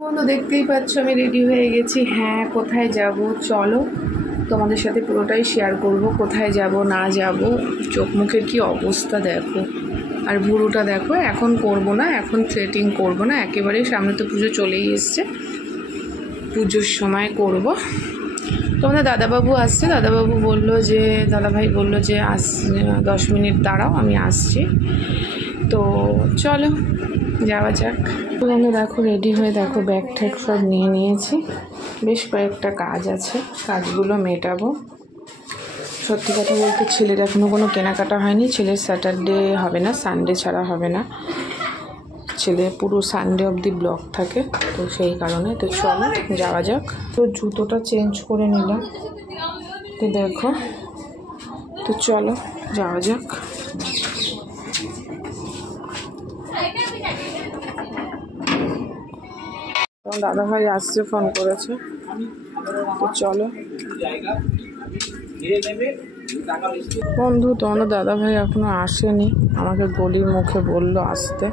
বন্ধু দেখতেই পাচ্ছ আমি রেডি হয়ে গেছি। হ্যাঁ, কোথায় যাব চলো তোমাদের সাথে পুরোটাই শেয়ার করব। কোথায় যাব না যাব, চোখ মুখের কি অবস্থা দেখো, আর ভুরুটা দেখো। এখন করব না, এখন থ্রেটিং করব না, একেবারেই সামনে তো পুজো চলেই এসছে, পুজোর সময় করব। তোমাদের দাদাবাবু আসছে, দাদাবাবু বললো যে, দাদাভাই বললো যে 10 মিনিট দাঁড়াও, আমি আসছি। তো চলো যাওয়া যাক। বন্ধু দেখো রেডি হয়ে দেখো, ব্যাগ ট্যাগ সব নিয়ে নিয়েছি। বেশ কয়েকটা কাজ আছে, কাজগুলো মেটাবো। সত্যি কথা বলতে ছেলের এখনও কোনো কেনাকাটা হয়নি। ছেলের স্যাটারডে হবে না, সানডে ছাড়া হবে না। ছেলে পুরো সানডে অবধি ব্লক থাকে, তো সেই কারণে। তো চলো যাওয়া যাক। তো জুতোটা চেঞ্জ করে নিলাম, তো দেখো। তো চলো যাওয়া যাক। তোমার দাদাভাই আসছে, ফোন করেছে, তো চলো। বন্ধু তোমার দাদাভাই এখনো আসেনি, আমাকে গলির মুখে বললো আসতে।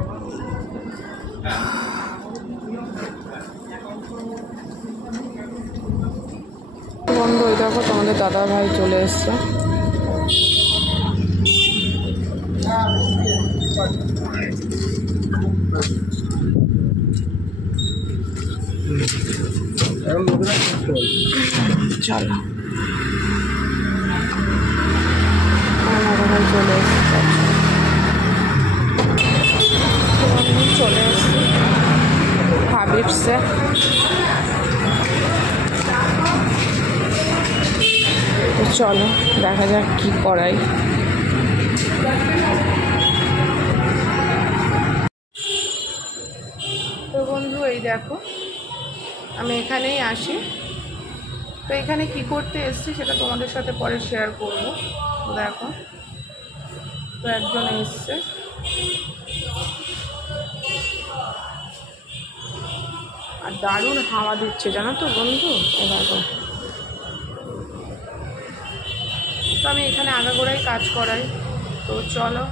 বন্ধু ওই দেখো তোমাদের দাদাভাই চলে এসছে। চলো, দাদাভাই চলে এসছে, চলে এসছে হাবিবসে। তো চলো দেখা যাক কি করাই। তো বন্ধু এই দেখো, আমি এখানেই আসি। তো এখানে কি করতে এসছি সেটা তোমাদের সাথে পরে শেয়ার করব। দেখো, তো একজন এসছে, আর দারুণ হাওয়া দিচ্ছে জানো তো বন্ধু। এ দেখো, তো আমি এখানে আগাগোড়াই কাজ করাই। তো চলো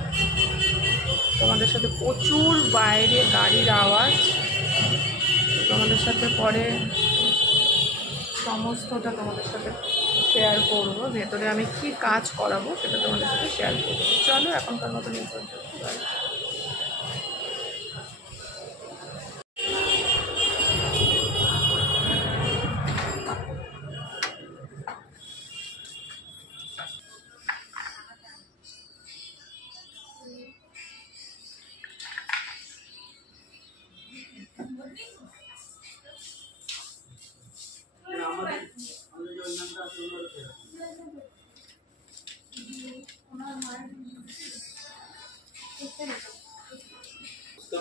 তোমাদের সাথে, প্রচুর বাইরে গাড়ির আওয়াজ, তোমাদের সাথে পরে সমস্তটা তোমাদের সাথে শেয়ার করবো। ভেতরে আমি কি কাজ করাবো সেটা তোমাদের সাথে শেয়ার করবো। চলো এখনকার মতো এই পর্যন্ত। তো